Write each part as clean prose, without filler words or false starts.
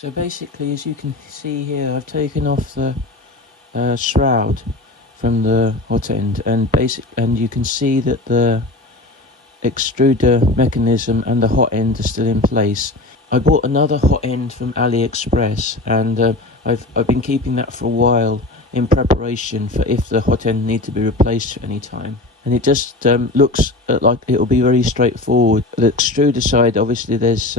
So basically, as you can see here, I've taken off the shroud from the Hotend, and you can see that the extruder mechanism and the hot end are still in place. I bought another hot end from AliExpress, and I've been keeping that for a while in preparation for if the hot end need to be replaced at any time. And it just looks like it'll be very straightforward. The extruder side, obviously, there's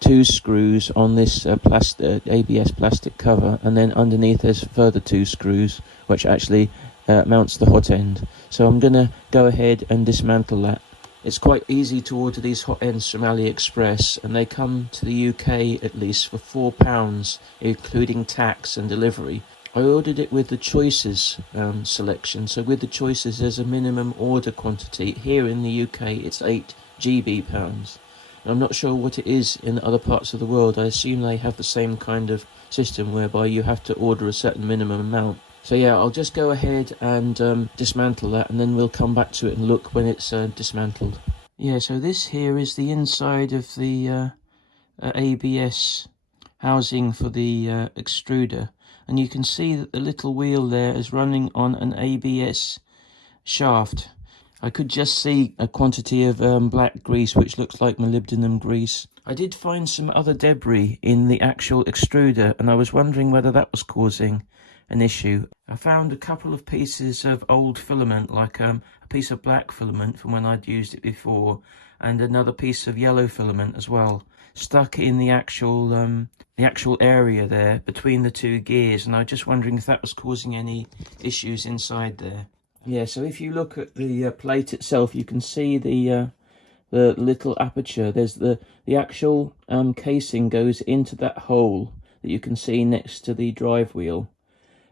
two screws on this plastic ABS plastic cover, and then underneath there's further two screws which actually mounts the hot end. So I'm gonna go ahead and dismantle that. It's quite easy to order these hot ends from AliExpress, and they come to the UK at least for £4, including tax and delivery. I ordered it with the choices selection, so with the choices there's a minimum order quantity. Here in the UK it's 8 GB pounds. I'm not sure what it is in other parts of the world. I assume they have the same kind of system whereby you have to order a certain minimum amount. So yeah, I'll just go ahead and dismantle that, and then we'll come back to it and look when it's dismantled. Yeah, so this here is the inside of the ABS housing for the extruder, and you can see that the little wheel there is running on an ABS shaft. I could just see a quantity of black grease, which looks like molybdenum grease. I did find some other debris in the actual extruder, and I was wondering whether that was causing an issue. I found a couple of pieces of old filament, like a piece of black filament from when I'd used it before, and another piece of yellow filament as well, stuck in the actual area there between the two gears, and I was just wondering if that was causing any issues inside there. Yeah, so if you look at the plate itself, you can see the little aperture. There's the actual casing goes into that hole that you can see next to the drive wheel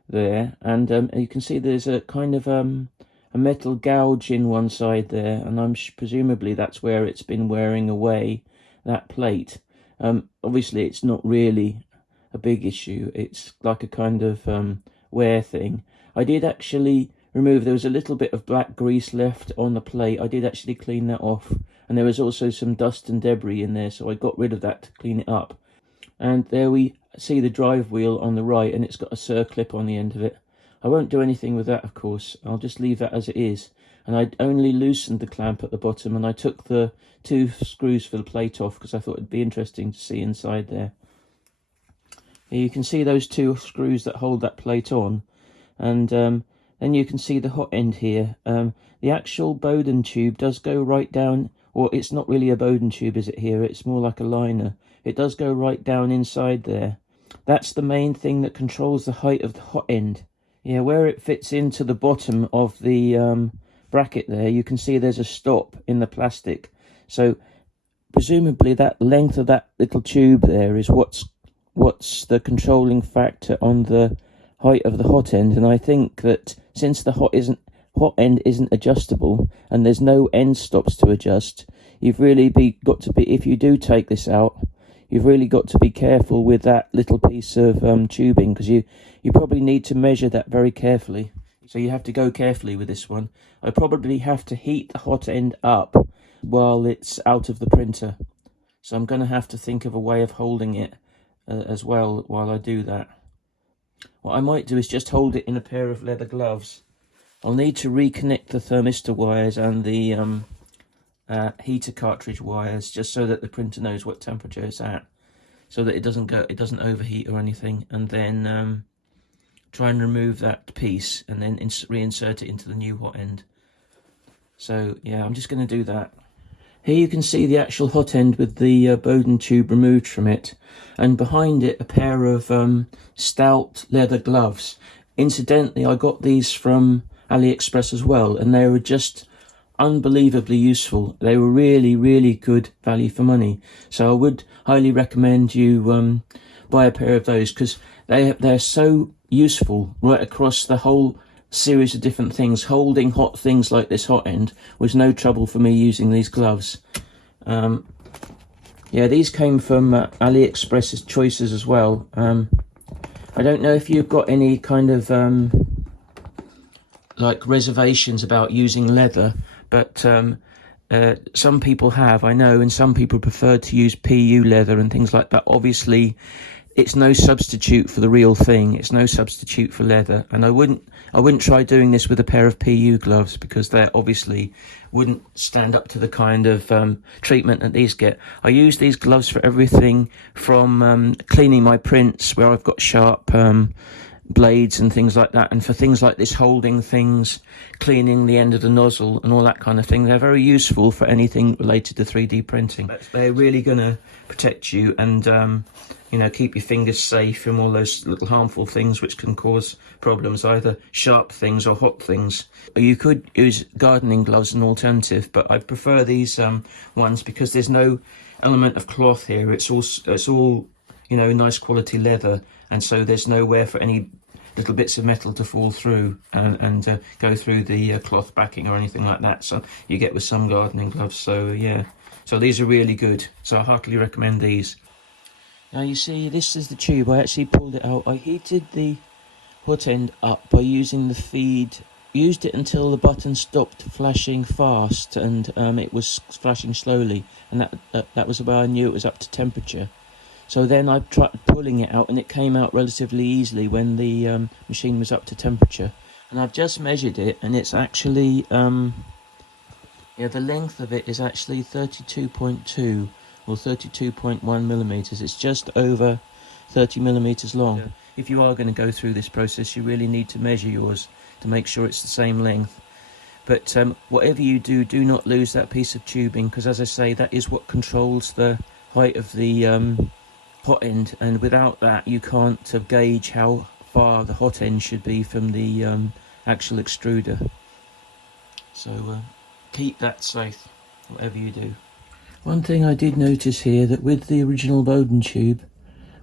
there, and you can see there's a kind of a metal gouge in one side there, and presumably that's where it's been wearing away, that plate. Obviously it's not really a big issue, it's like a kind of wear thing. I did actually remove, there was a little bit of black grease left on the plate. I did actually clean that off, and there was also some dust and debris in there, so I got rid of that to clean it up. And there we see the drive wheel on the right, and it's got a circlip on the end of it. I won't do anything with that, of course. I'll just leave that as it is. And I only loosened the clamp at the bottom, and I took the two screws for the plate off because I thought it'd be interesting to see inside there. Here you can see those two screws that hold that plate on, and then you can see the hot end here. The actual Bowden tube does go right down, or it's not really a Bowden tube, is it here? It's more like a liner. It does go right down inside there. That's the main thing that controls the height of the hot end. Yeah, where it fits into the bottom of the bracket there, you can see there's a stop in the plastic. So presumably that length of that little tube there is what's the controlling factor on the height of the hot end. And I think that since the hot end isn't adjustable and there's no end stops to adjust, you've really got to be, if you do take this out, you've really got to be careful with that little piece of tubing, because you probably need to measure that very carefully. So you have to go carefully with this one. I probably have to heat the hot end up while it's out of the printer. So I'm going to have to think of a way of holding it as well while I do that. What I might do is just hold it in a pair of leather gloves. I'll need to reconnect the thermistor wires and the heater cartridge wires, just so that the printer knows what temperature it's at, so that it doesn't overheat or anything, and then try and remove that piece and then reinsert it into the new hot end. So yeah, I'm just going to do that. Here you can see the actual hot end with the Bowden tube removed from it, and behind it a pair of stout leather gloves. Incidentally, I got these from AliExpress as well, and they were just unbelievably useful. They were really, really good value for money. So I would highly recommend you buy a pair of those, because they're so useful right across the whole series of different things. Holding hot things like this hot end was no trouble for me using these gloves. Yeah, these came from AliExpress's choices as well. I don't know if you've got any kind of like reservations about using leather, but some people have, I know, and some people prefer to use PU leather and things like that. Obviously it's no substitute for the real thing. It's no substitute for leather, and I wouldn't try doing this with a pair of PU gloves, because they obviously wouldn't stand up to the kind of treatment that these get. I use these gloves for everything from cleaning my prints where I've got sharp blades and things like that, and for things like this, holding things, cleaning the end of the nozzle and all that kind of thing. They're very useful for anything related to 3D printing. They're really going to protect you and you know, keep your fingers safe from all those little harmful things which can cause problems, either sharp things or hot things. You could use gardening gloves as an alternative, but I prefer these ones because there's no element of cloth here. It's all you know, nice quality leather, and so there's nowhere for any little bits of metal to fall through and go through the cloth backing or anything like that. So you get with some gardening gloves. So yeah, so these are really good. So I heartily recommend these. Now you see, this is the tube. I actually pulled it out. I heated the Hotend up by using the feed. Used it until the button stopped flashing fast and it was flashing slowly, and that was where I knew it was up to temperature. So then I tried pulling it out, and it came out relatively easily when the machine was up to temperature. And I've just measured it, and it's actually yeah, the length of it is actually 32.2 or 32.1 millimeters. It's just over 30 millimeters long. Yeah. If you are going to go through this process, you really need to measure yours to make sure it's the same length. But whatever you do, do not lose that piece of tubing, because as I say, that is what controls the height of the hot end, and without that you can't gauge how far the hot end should be from the actual extruder. So keep that safe, whatever you do. One thing I did notice here, that with the original Bowden tube,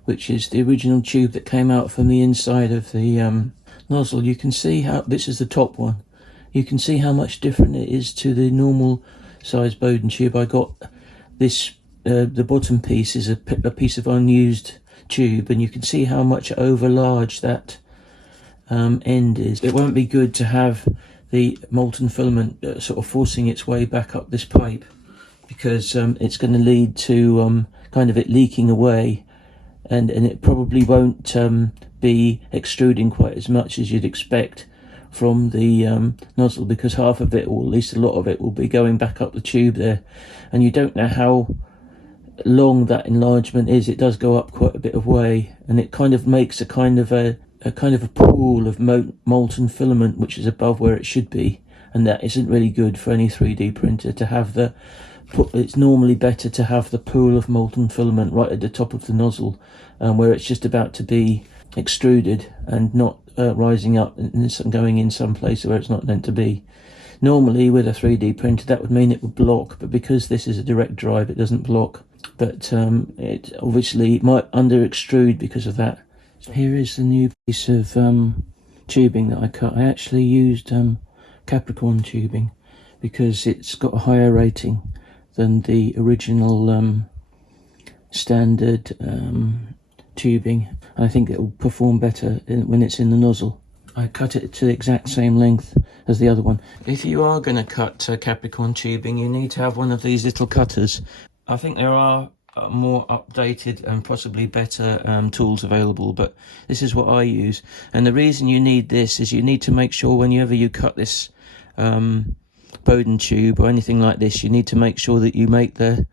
which is the original tube that came out from the inside of the nozzle, you can see how, this is the top one, you can see how much different it is to the normal size Bowden tube. I got this, the bottom piece is a piece of unused tube, and you can see how much over large that end is. It won't be good to have the molten filament sort of forcing its way back up this pipe, because it's going to lead to kind of it leaking away, and it probably won't be extruding quite as much as you'd expect from the nozzle, because half of it, or at least a lot of it, will be going back up the tube there, and you don't know how long that enlargement is. It does go up quite a bit of way, and it kind of makes a kind of a pool of molten filament which is above where it should be, and that isn't really good for any 3D printer to have the. It's normally better to have the pool of molten filament right at the top of the nozzle, where it's just about to be extruded, and not rising up and going in some place where it's not meant to be. Normally with a 3D printer that would mean it would block, but because this is a direct drive, it doesn't block. But it obviously might under extrude because of that. So here is the new piece of tubing that I cut. I actually used Capricorn tubing because it's got a higher rating than the original standard tubing. I think it will perform better when it's in the nozzle. I cut it to the exact same length as the other one. If you are going to cut Capricorn tubing, you need to have one of these little cutters. I think there are more updated and possibly better tools available, but this is what I use. And the reason you need this is you need to make sure whenever you cut this Bowden tube or anything like this, you need to make sure that you make the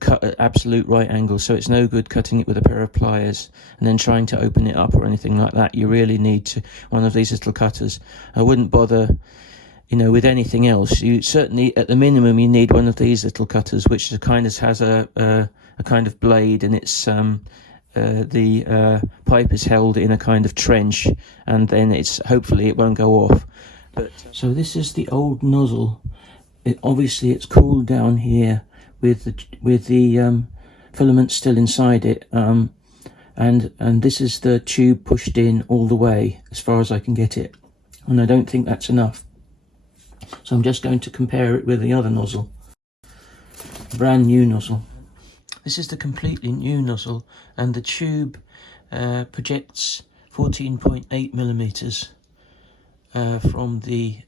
cut at absolute right angle. So it's no good cutting it with a pair of pliers and then trying to open it up or anything like that. You really need one of these little cutters. I wouldn't bother, you know, with anything else. You certainly, at the minimum, you need one of these little cutters, which kind of has a kind of blade, and it's the pipe is held in a kind of trench, and then hopefully it won't go off. But so this is the old nozzle. Obviously it's cooled down here with the filament still inside it, and this is the tube pushed in all the way as far as I can get it, and I don't think that's enough. So I'm just going to compare it with the other nozzle, brand new nozzle. This is the completely new nozzle, and the tube projects 14.8 millimeters from the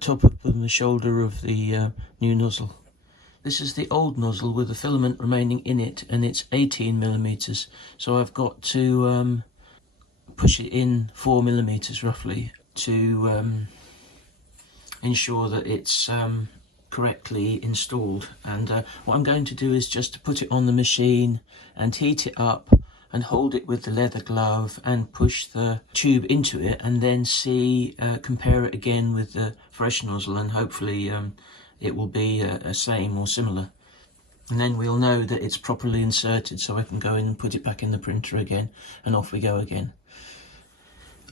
top of the shoulder of the new nozzle. This is the old nozzle with the filament remaining in it, and it's 18mm. So I've got to push it in 4mm roughly to ensure that it's correctly installed. And what I'm going to do is just to put it on the machine and heat it up and hold it with the leather glove and push the tube into it, and then see, compare it again with the fresh nozzle, and hopefully it will be a same or similar. And then we'll know that it's properly inserted, so I can go in and put it back in the printer again, and off we go again.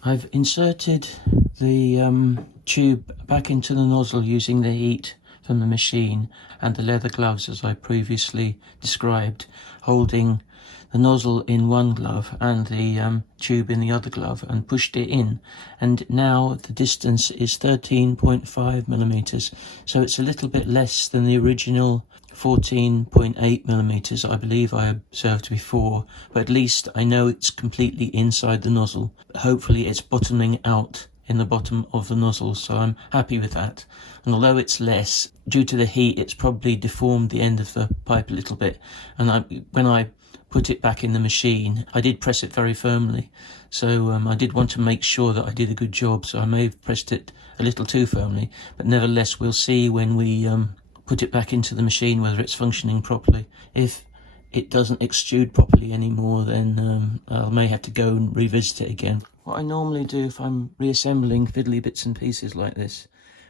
I've inserted the tube back into the nozzle using the heat from the machine and the leather gloves as I previously described, holding the nozzle in one glove and the tube in the other glove, and pushed it in. And now the distance is 13.5mm, so it's a little bit less than the original 14.8mm I believe I observed before, but at least I know it's completely inside the nozzle. Hopefully it's bottoming out in the bottom of the nozzle, so I'm happy with that. And although it's less, due to the heat, it's probably deformed the end of the pipe a little bit, and when I put it back in the machine, I did press it very firmly, so I did want to make sure that I did a good job, so I may have pressed it a little too firmly, but nevertheless we'll see when we put it back into the machine whether it's functioning properly. If it doesn't extrude properly anymore, then I may have to go and revisit it again. What I normally do if I'm reassembling fiddly bits and pieces like this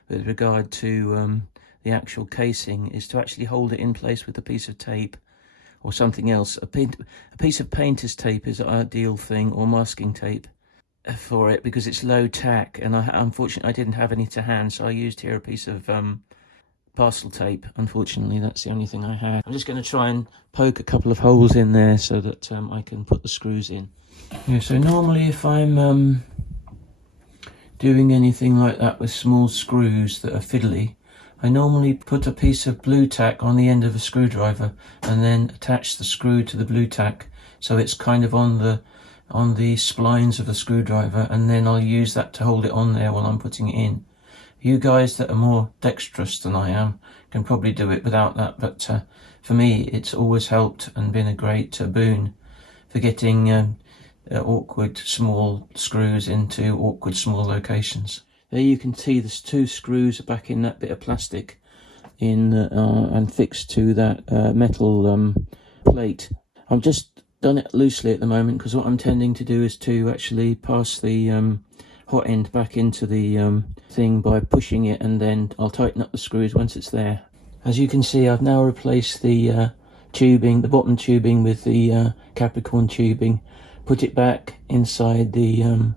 with regard to the actual casing is to actually hold it in place with a piece of tape or something else. A piece of painter's tape is an ideal thing, or masking tape for it, because it's low tack, and unfortunately I didn't have any to hand, so I used here a piece of parcel tape. Unfortunately, that's the only thing I had. I'm just going to try and poke a couple of holes in there so that I can put the screws in. Yeah, so normally if I'm doing anything like that with small screws that are fiddly, I normally put a piece of blue tack on the end of a screwdriver and then attach the screw to the blue tack, so it's kind of on the splines of the screwdriver, and then I'll use that to hold it on there while I'm putting it in. You guys that are more dexterous than I am can probably do it without that, but for me it's always helped and been a great boon for getting awkward small screws into awkward small locations. There you can see there's two screws back in that bit of plastic and fixed to that metal plate. I've just done it loosely at the moment because what I'm tending to do is to actually pass the hot end back into the thing by pushing it, and then I'll tighten up the screws once it's there. As you can see, I've now replaced the tubing, the bottom tubing, with the Capricorn tubing, put it back inside the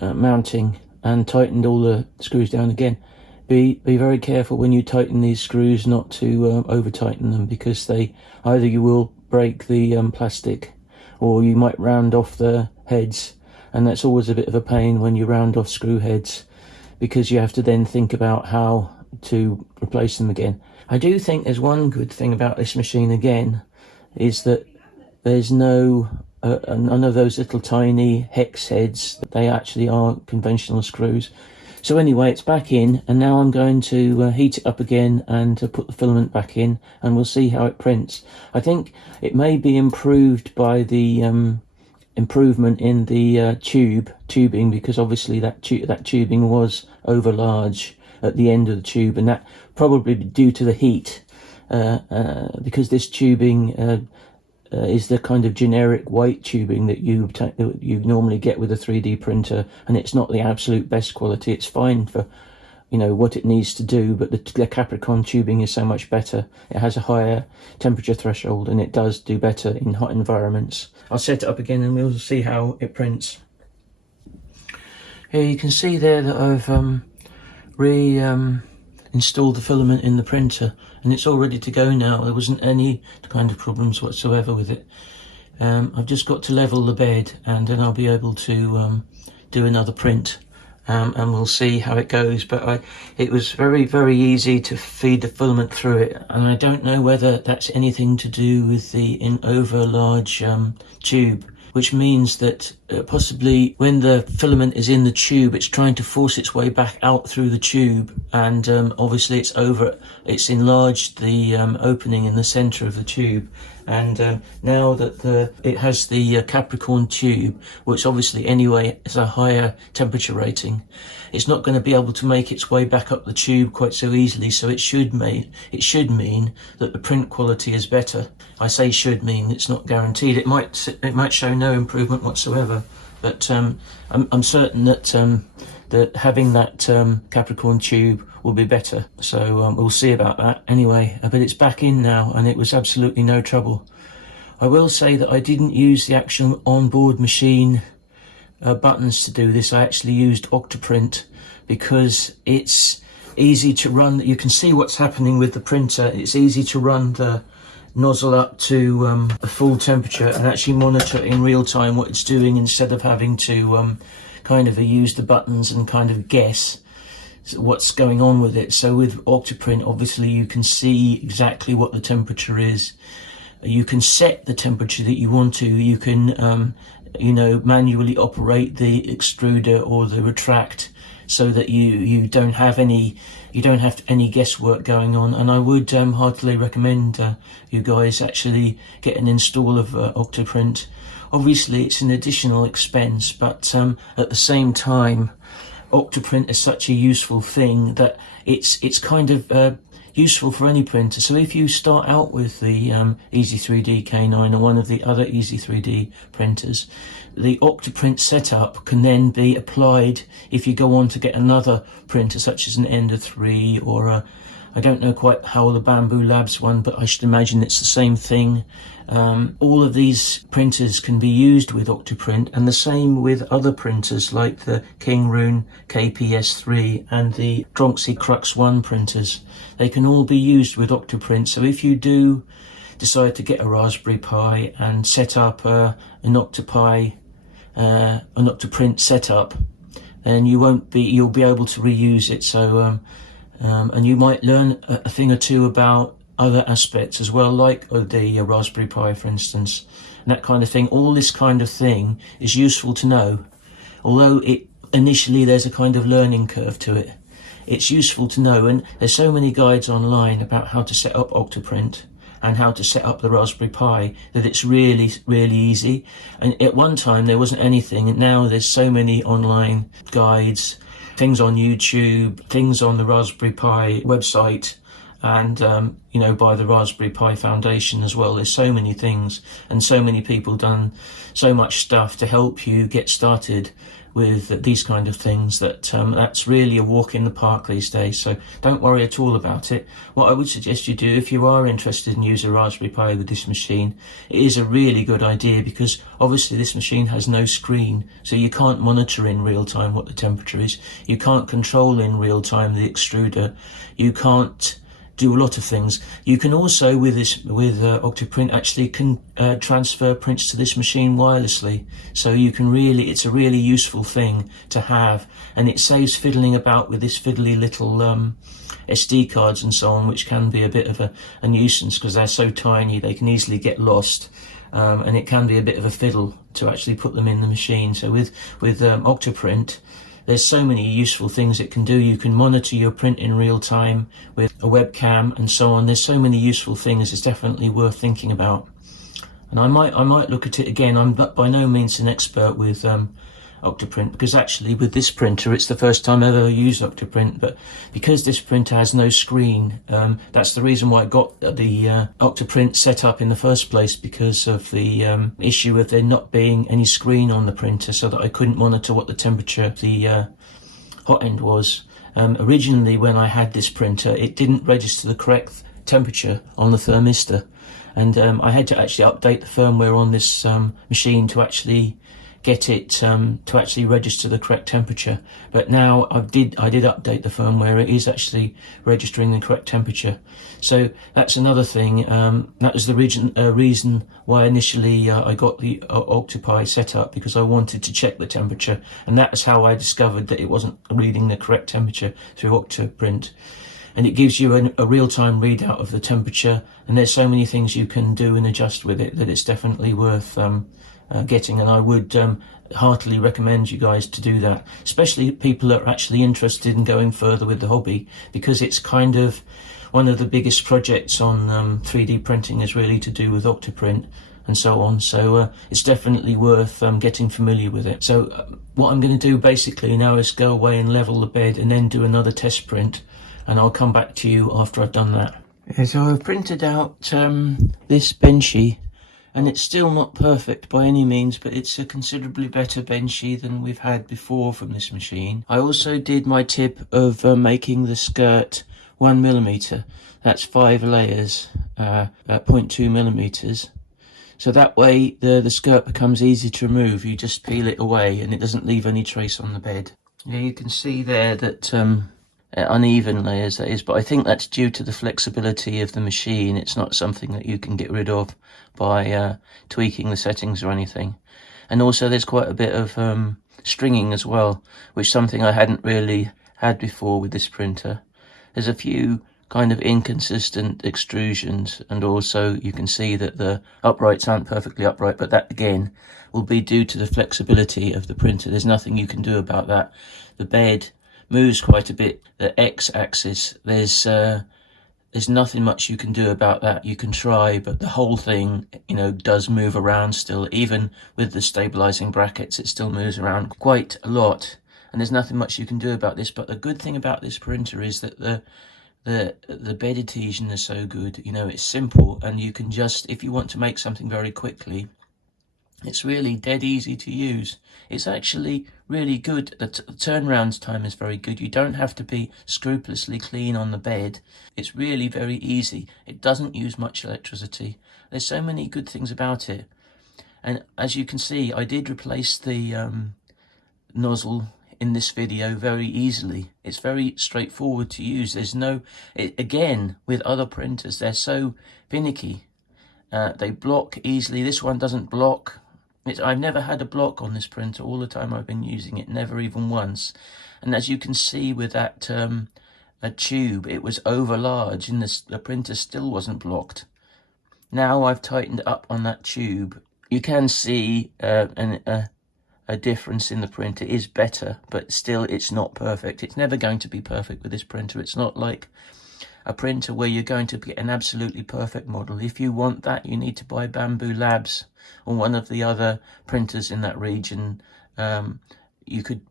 mounting, and tightened all the screws down again. Be very careful when you tighten these screws not to over tighten them, because either you will break the plastic, or you might round off the heads, and that's always a bit of a pain when you round off screw heads, because you have to then think about how to replace them again. I do think there's one good thing about this machine again, is that there's none of those little tiny hex heads. They actually are conventional screws. So anyway, it's back in, and now I'm going to heat it up again and put the filament back in, and we'll see how it prints. I think it may be improved by the improvement in the tubing, because obviously that tubing was over large at the end of the tube, and that probably due to the heat, because this tubing is the kind of generic white tubing that you normally get with a 3D printer, and it's not the absolute best quality. It's fine for what it needs to do, but the Capricorn tubing is so much better. It has a higher temperature threshold, and it does do better in hot environments. I'll set it up again and we'll see how it prints. Here you can see there that I've installed the filament in the printer, and it's all ready to go now. There wasn't any kind of problems whatsoever with it. I've just got to level the bed, and then I'll be able to do another print, and we'll see how it goes. But it was very, very easy to feed the filament through it, and I don't know whether that's anything to do with the over large tube, which means that possibly when the filament is in the tube, it's trying to force its way back out through the tube, and obviously it's enlarged the opening in the center of the tube. And now that it has the Capricorn tube, which obviously anyway is a higher temperature rating, it's not going to be able to make its way back up the tube quite so easily. So it should mean that the print quality is better. I say should mean, it's not guaranteed. It might show no improvement whatsoever, but I'm certain that having that Capricorn tube will be better. So we'll see about that anyway. But it's back in now, and it was absolutely no trouble. I will say that I didn't use the actual onboard machine buttons to do this. I actually used Octoprint because it's easy to run. You can see what's happening with the printer. It's easy to run the nozzle up to a full temperature and actually monitor in real time what it's doing, instead of having to kind of use the buttons and kind of guess what's going on with it. So with Octoprint, obviously you can see exactly what the temperature is. You can set the temperature that you want to. You can manually operate the extruder or the retract, so that you don't have any guesswork going on. And I would heartily recommend you guys actually get an install of Octoprint. Obviously it's an additional expense, but at the same time, Octoprint is such a useful thing that it's kind of useful for any printer. So if you start out with the Easy3D K9 or one of the other Easy3D printers, the Octoprint setup can then be applied if you go on to get another printer, such as an Ender 3 or I don't know quite how the Bamboo Labs one, but I should imagine it's the same thing. All of these printers can be used with Octoprint, and the same with other printers like the Kingroon KPS3 and the Tronxy Crux 1 printers. They can all be used with Octoprint. So if you do decide to get a Raspberry Pi and set up an Octoprint setup, then you'll be able to reuse it. So and you might learn a thing or two about other aspects as well, like the Raspberry Pi, for instance, and that kind of thing. All this kind of thing is useful to know. Although initially there's a kind of learning curve to it, it's useful to know. And there's so many guides online about how to set up Octoprint and how to set up the Raspberry Pi that it's really, really easy. And at one time there wasn't anything, and now there's so many online guides, things on YouTube, things on the Raspberry Pi website, and by the Raspberry Pi Foundation as well. There's so many things, and so many people done so much stuff to help you get started with these kind of things, that that's really a walk in the park these days. So don't worry at all about it. What I would suggest you do, if you are interested in using a Raspberry Pi with this machine, it is a really good idea, because obviously this machine has no screen, so you can't monitor in real time what the temperature is. You can't control in real time the extruder. You can't do a lot of things. You can also with Octoprint actually transfer prints to this machine wirelessly, so you can it's a really useful thing to have, and it saves fiddling about with this fiddly little SD cards and so on, which can be a bit of a nuisance because they're so tiny they can easily get lost, and it can be a bit of a fiddle to actually put them in the machine. So with Octoprint, there's so many useful things it can do. You can monitor your print in real time with a webcam and so on. There's so many useful things. It's definitely worth thinking about. And I might look at it again. I'm by no means an expert with Octoprint, because actually with this printer it's the first time I've ever used Octoprint, but because this printer has no screen, that's the reason why I got the Octoprint set up in the first place, because of the issue of there not being any screen on the printer, so that I couldn't monitor what the temperature of the Hotend was. Originally when I had this printer, it didn't register the correct temperature on the thermistor, and I had to actually update the firmware on this machine to actually get it to actually register the correct temperature. But now I did update the firmware. It is actually registering the correct temperature. So that's another thing. That was the reason why initially I got the Octopi set up, because I wanted to check the temperature, and that's how I discovered that it wasn't reading the correct temperature through Octoprint. and it gives you a real-time readout of the temperature, and there's so many things you can do and adjust with it that it's definitely worth getting, and I would heartily recommend you guys to do that, especially people that are actually interested in going further with the hobby, because it's kind of one of the biggest projects on 3D printing is really to do with Octoprint and so on, so it's definitely worth getting familiar with it. So what I'm going to do basically now is go away and level the bed and then do another test print, and I'll come back to you after I've done that. Yeah, so I've printed out this Benchy, and it's still not perfect by any means, but it's a considerably better Benchy than we've had before from this machine. I also did my tip of making the skirt 1mm. That's 5 layers, 0.2mm. So that way the skirt becomes easy to remove. You just peel it away and it doesn't leave any trace on the bed. Yeah, you can see there that uneven layers, that is, but I think that's due to the flexibility of the machine. It's not something that you can get rid of by tweaking the settings or anything. And also there's quite a bit of stringing as well, which is something I hadn't really had before with this printer. There's a few kind of inconsistent extrusions, and also you can see that the uprights aren't perfectly upright, but that again will be due to the flexibility of the printer. There's nothing you can do about that. The bed moves quite a bit. The x-axis, there's nothing much you can do about that. You can try, but the whole thing, you know, does move around still. Even with the stabilizing brackets, it still moves around quite a lot, and there's nothing much you can do about this. But the good thing about this printer is that the bed adhesion is so good. You know, it's simple, and you can just, if you want to make something very quickly, it's really dead easy to use. It's actually really good. The turnaround time is very good. You don't have to be scrupulously clean on the bed. It's really very easy. It doesn't use much electricity. There's so many good things about it. And as you can see, I did replace the nozzle in this video very easily. It's very straightforward to use. There's no, again, with other printers, they're so finicky. They block easily. This one doesn't block. I've never had a block on this printer all the time I've been using it, never even once. And as you can see with that a tube, it was over large, and the printer still wasn't blocked. Now I've tightened up on that tube. You can see a difference in the printer. Is better, but still it's not perfect. It's never going to be perfect with this printer. It's not like a printer where you're going to get an absolutely perfect model. If you want that, you need to buy Bamboo Labs or one of the other printers in that region. You could,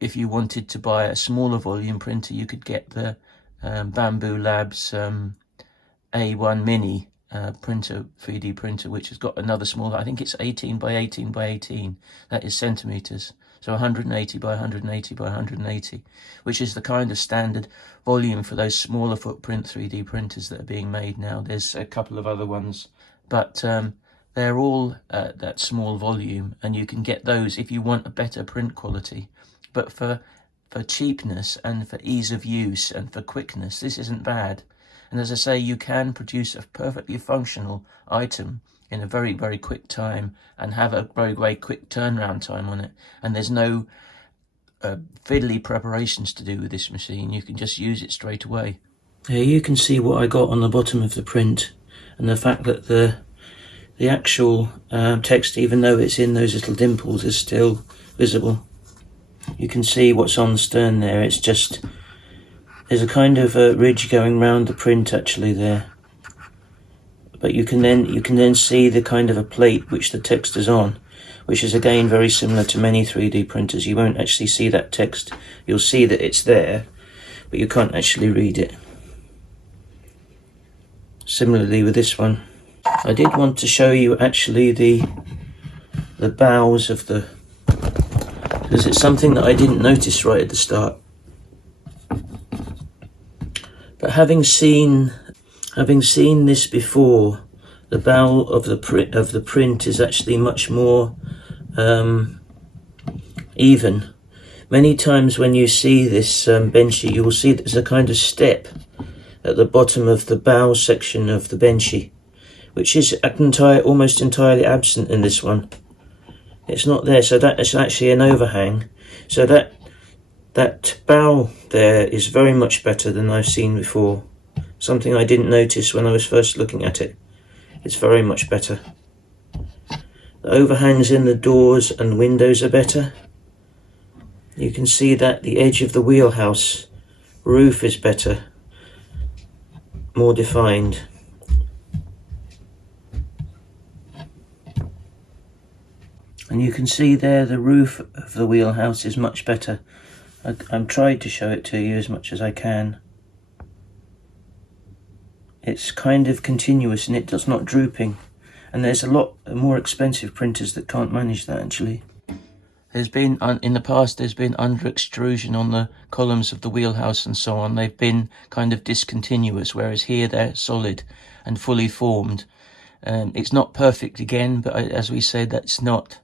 if you wanted to buy a smaller volume printer, you could get the Bamboo Labs A1 Mini printer, 3D printer, which has got another smaller, I think it's 18 by 18 by 18, that is centimeters. So 180 by 180 by 180, which is the kind of standard volume for those smaller footprint 3D printers that are being made now. There's a couple of other ones, but they're all that small volume, and you can get those if you want a better print quality. But for cheapness and for ease of use and for quickness, this isn't bad. And as I say, you can produce a perfectly functional item in a very, very quick time and have a very, very quick turnaround time on it. And there's no fiddly preparations to do with this machine. You can just use it straight away. Here you can see what I got on the bottom of the print, and the fact that the actual text, even though it's in those little dimples, is still visible. You can see what's on the stern there. It's just, there's a kind of a ridge going round the print actually there. But you can then see the kind of a plate which the text is on, which is again very similar to many 3D printers. You won't actually see that text. You'll see that it's there, but you can't actually read it. Similarly with this one. I did want to show you actually the bows of the, because it's something that I didn't notice right at the start. But having seen this before, the bow of the print is actually much more even. Many times when you see this Benchy, you will see there's a kind of step at the bottom of the bow section of the Benchy, which is almost entirely absent in this one. It's not there, so that is actually an overhang. So that That bow there is very much better than I've seen before. Something I didn't notice when I was first looking at it. It's very much better. The overhangs in the doors and windows are better. You can see that the edge of the wheelhouse roof is better, more defined. And you can see there the roof of the wheelhouse is much better. I'm trying to show it to you as much as I can. It's kind of continuous and it's not drooping. And there's a lot more expensive printers that can't manage that actually. There's been, in the past, there's been under extrusion on the columns of the wheelhouse and so on. They've been kind of discontinuous, whereas here they're solid and fully formed. It's not perfect again, but as we said, that's not,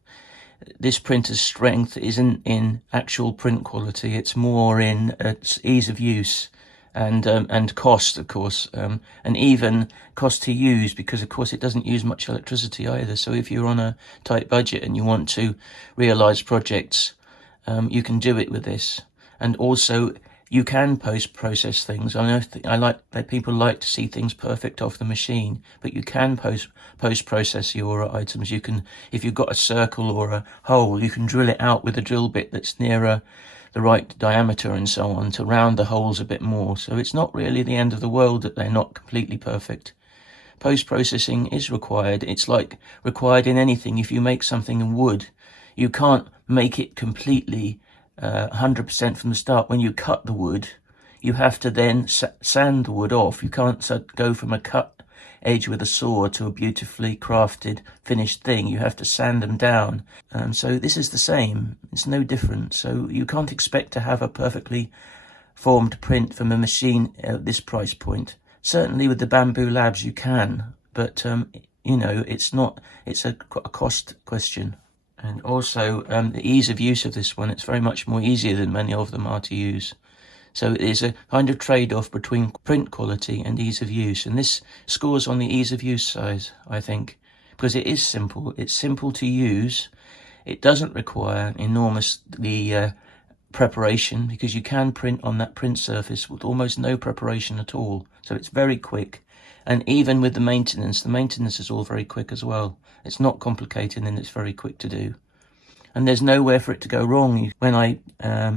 this printer's strength isn't in actual print quality. It's more in its ease of use and cost, of course, and even cost to use, because of course it doesn't use much electricity either. So if you're on a tight budget and you want to realize projects, you can do it with this. And also you can post-process things. I know I like that people like to see things perfect off the machine, but you can post-process your items. You can, if you've got a circle or a hole, you can drill it out with a drill bit that's nearer the right diameter and so on to round the holes a bit more. So it's not really the end of the world that they're not completely perfect. Post-processing is required. It's like required in anything. If you make something in wood, you can't make it completely 100% from the start. When you cut the wood, you have to then sand the wood off. You can't go from a cut edge with a saw to a beautifully crafted finished thing. You have to sand them down. So this is the same. It's no different. So you can't expect to have a perfectly formed print from a machine at this price point. Certainly with the Bamboo Labs you can, but you know, it's a cost question. And also the ease of use of this one, it's very much more easier than many of them are to use. So it is a kind of trade-off between print quality and ease of use. And this scores on the ease of use side, I think, because it is simple. It's simple to use. It doesn't require enormous preparation, because you can print on that print surface with almost no preparation at all. So it's very quick. And even with the maintenance is all very quick as well. It's not complicated and it's very quick to do. And there's nowhere for it to go wrong. When I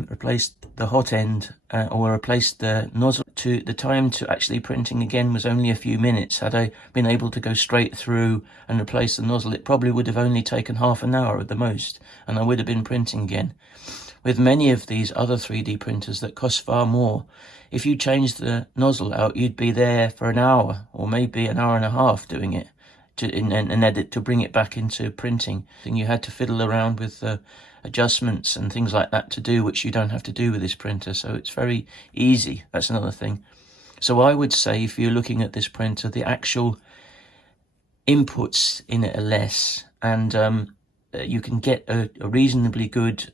replaced the Hotend or replaced the nozzle, the time to actually printing again was only a few minutes. Had I been able to go straight through and replace the nozzle, it probably would have only taken half an hour at the most, and I would have been printing again. With many of these other 3D printers that cost far more, if you changed the nozzle out, you'd be there for an hour or maybe an hour and a half doing it. And edit to bring it back into printing. And you had to fiddle around with adjustments and things like that to do, which you don't have to do with this printer. So it's very easy. That's another thing. So I would say, if you're looking at this printer, the actual inputs in it are less, and you can get a reasonably good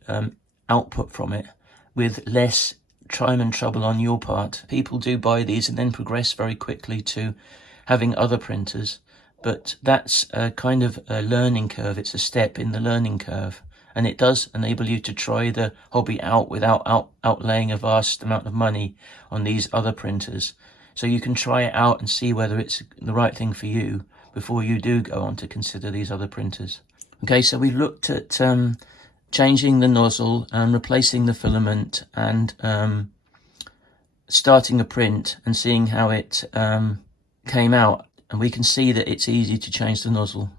output from it with less time and trouble on your part. People do buy these and then progress very quickly to having other printers. But that's a kind of a learning curve. It's a step in the learning curve. And it does enable you to try the hobby out without outlaying a vast amount of money on these other printers. So you can try it out and see whether it's the right thing for you before you do go on to consider these other printers. Okay, so we've looked at changing the nozzle and replacing the filament and starting a print and seeing how it came out. And we can see that it's easy to change the nozzle,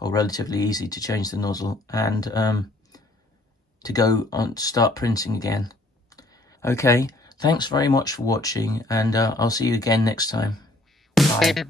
or relatively easy to change the nozzle, and to go on to start printing again. Okay, thanks very much for watching, and I'll see you again next time. Bye.